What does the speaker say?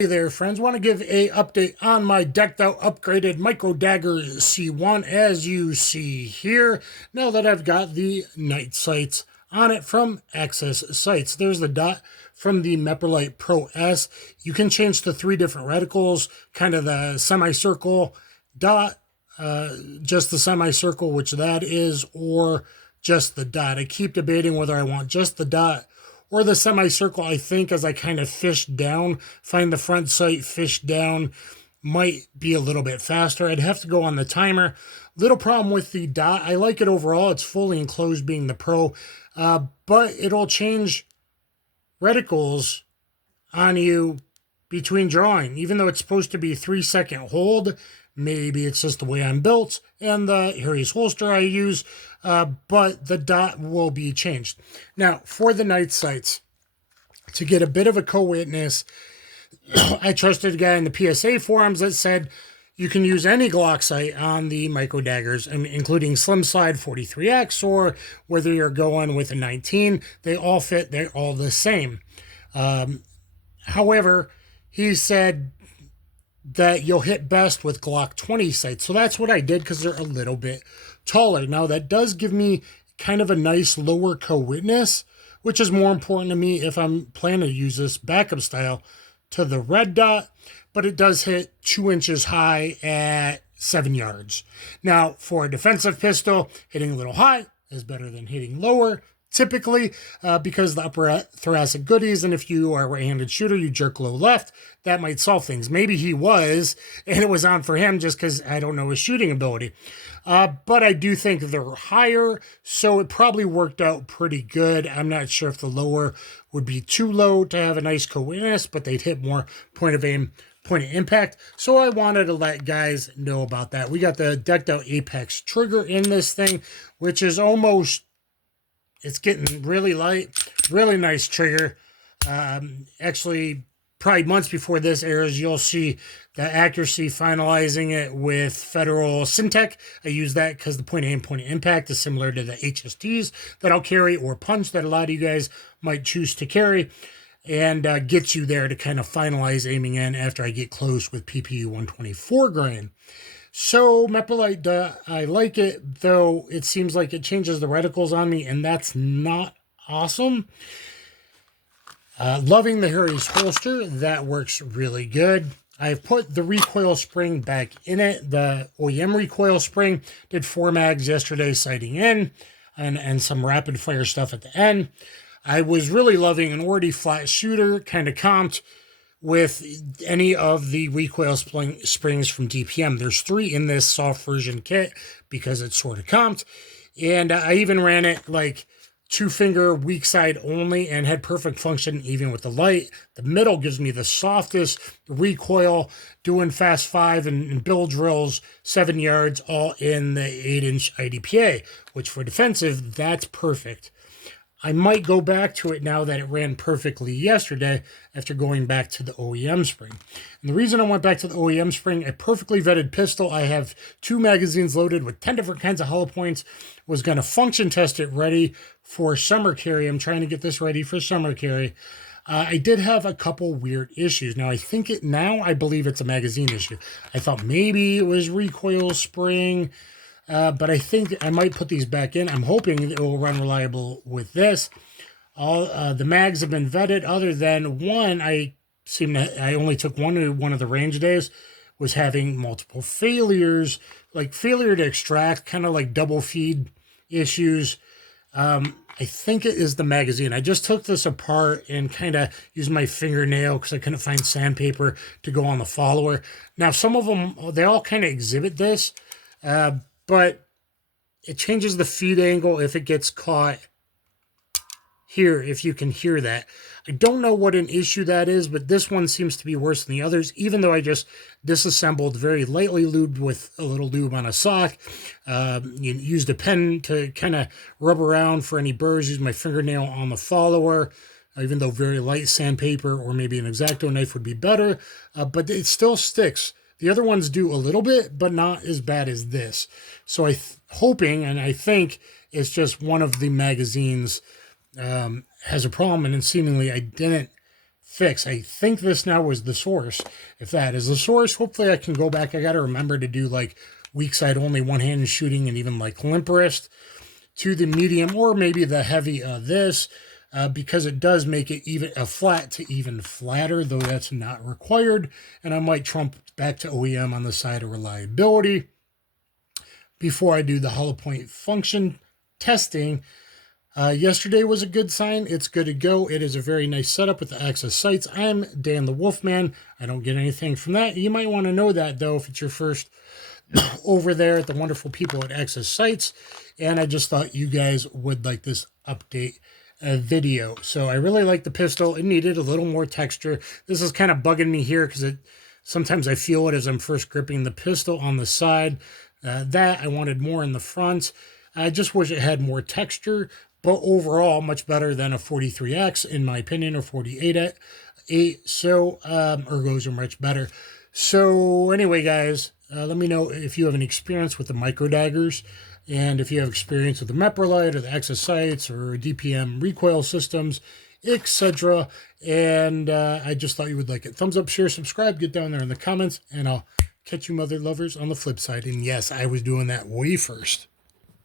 Hey there, friends. Want to give a update on my decked out upgraded micro Dagger C1 as you see here. Now that I've got the night sights on it from Access Sights. There's the dot from the Meprolight Pro S. You can change to 3 different reticles, kind of the semicircle dot, just the semicircle, which that is, or just the dot. I keep debating whether I want just the dot or the semicircle. I think as I kind of fish down, find the front sight, fish down, might be a little bit faster. I'd have to go on the timer. Little problem with the dot. I like it overall. It's fully enclosed being the Pro, but it'll change reticles on you between drawing, even though it's supposed to be 3-second hold. Maybe it's just the way I'm built and the Harry's holster I use, but the dot will be changed. Now, for the night sights, to get a bit of a co-witness, I trusted a guy in the PSA forums that said you can use any Glock sight on the micro daggers, including slim slide 43X, or whether you're going with a 19. They all fit. They're all the same. However, he said that you'll hit best with Glock 20 sights. So that's what I did because they're a little bit taller. Now that does give me kind of a nice lower co-witness, which is more important to me if I'm planning to use this backup style to the red dot, but it does hit 2 inches high at 7 yards. Now for a defensive pistol, hitting a little high is better than hitting lower. Typically, because the upper thoracic goodies, and if you are a right-handed shooter, you jerk low left, that might solve things. Maybe he was, and it was on for him just because I don't know his shooting ability. But I do think they're higher, so it probably worked out pretty good. I'm not sure if the lower would be too low to have a nice co-witness, but they'd hit more point of aim, point of impact. So I wanted to let guys know about that. We got the decked out Apex trigger in this thing, which is almost... it's getting really light, really nice trigger. Actually, probably months before this airs, you'll see the accuracy finalizing it with Federal Syntech. I use that because the point of aim, point of impact is similar to the HSTs that I'll carry, or punch that a lot of you guys might choose to carry, and gets you there to kind of finalize aiming in after I get close with PPU 124 grain. So Meprolight, I like it, though it seems like it changes the reticles on me, and that's not awesome. Loving the Harry's holster. That works really good. I've put the recoil spring back in it. The OEM recoil spring did 4 mags yesterday, sighting in, and some rapid fire stuff at the end. I was really loving an already flat shooter, kind of comped with any of the recoil springs from DPM. There's 3 in this soft version kit because it's sort of comped. And I even ran it like 2-finger weak side only and had perfect function even with the light. The middle gives me the softest recoil, doing fast 5 and bill drills 7 yards, all in the 8-inch IDPA, which for defensive, that's perfect. I might go back to it now that it ran perfectly yesterday after going back to the OEM spring. And the reason I went back to the OEM spring, a perfectly vetted pistol. I have 2 magazines loaded with 10 different kinds of hollow points. Was going to function test it ready for summer carry. I'm trying to get this ready for summer carry. I did have a couple weird issues. Now, I believe it's a magazine issue. I thought maybe it was recoil spring. But I think I might put these back in. I'm hoping it will run reliable with this. All the mags have been vetted, other than one. I only took one of the range days, was having multiple failures, like failure to extract, kind of like double feed issues. I think it is the magazine. I just took this apart and kind of used my fingernail because I couldn't find sandpaper to go on the follower. Now, some of them, they all kind of exhibit this. But it changes the feed angle if it gets caught here, if you can hear that. I don't know what an issue that is, but this one seems to be worse than the others, even though I just disassembled, very lightly lubed with a little lube on a sock. Used a pen to kind of rub around for any burrs, used my fingernail on the follower, even though very light sandpaper or maybe an X-Acto knife would be better, but it still sticks. The other ones do a little bit, but not as bad as this. So hoping, and I think it's just one of the magazines has a problem, and then seemingly I didn't fix. I think this now was the source. If that is the source, hopefully I can go back. I got to remember to do like weak side only, one-handed shooting, and even like limp wrist to the medium or maybe the heavy of this, because it does make it even a flat to even flatter, though that's not required. And I might trump back to OEM on the side of reliability before I do the hollow point function testing. Yesterday was a good sign. It's good to go. It is a very nice setup with the Axis sights. I'm Dan the Wolfman. I don't get anything from that. You might want to know that, though, if it's your first over there at the wonderful people at Axis Sights. And I just thought you guys would like this update video. So I really like the pistol. It needed a little more texture. This is kind of bugging me here because sometimes I feel it as I'm first gripping the pistol on the side. That I wanted more in the front. I just wish it had more texture. But overall, much better than a 43X, in my opinion, or 48. So, ergos are much better. So, anyway, guys, let me know if you have any experience with the micro daggers, and if you have experience with the Meprolight or the Axis sights or DPM recoil systems, etc. And I just thought you would like it. Thumbs up, share, subscribe, get down there in the comments, and I'll catch you mother lovers on the flip side. And yes, I was doing that way first.